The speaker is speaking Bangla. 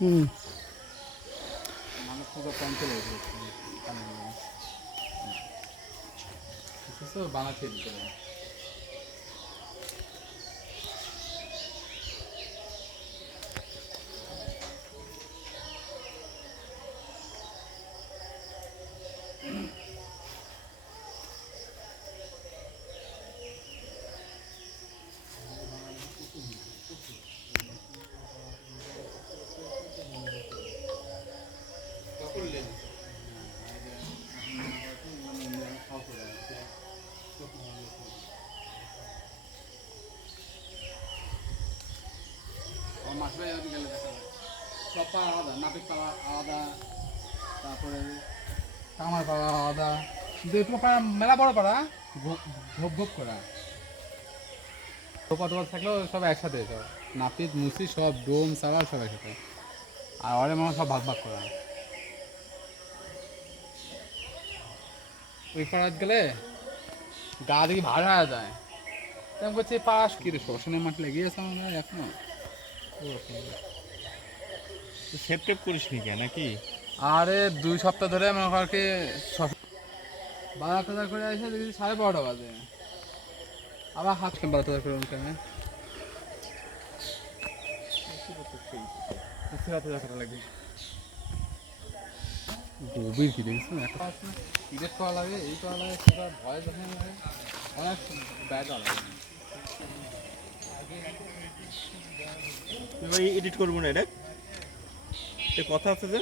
হুম মানুষ পুরো কম চলে গেছে বাংলা ছেড়ে দিতে হবে। মাছরাই গেলে দেখা যায় সব পাড়া আলাদা, নাপিত পাড়া আলাদা, তারপরে কামার পাড়া আলাদা, কিন্তু এগুলো পাড়া মেলা বড় পাড়া, ভোগ ভোগ করা টোপা টোপা থাকলেও সব একসাথে, সব নাপিত মুসি সব ডোম সারা সব একসাথে, আর অরে মানুষ সব ভাগ ভাগ করা। ওই পাড়াত গেলে গা দেখি ভার হয়ে যায়, তেমন করছে পাশ কিরে শ্মশানের মাঠ লেগেছে আমার এখনো। সেভ টেপ করিস নি কেন নাকি? আরে 2 সপ্তাহ ধরে মনে কর কি 12,000 করে আসে, দেখি 12:30 বাজে আবার হাত 12,000 করে টাইমে লাগবে। গভীর কি দেখছো একটা টিকেট করা লাগে, এই করা লাগে, সেটা ভয় যখন লাগে অনেক ব্যাড লাগে। এবার এডিট করবো না, এটা কথা আছে যে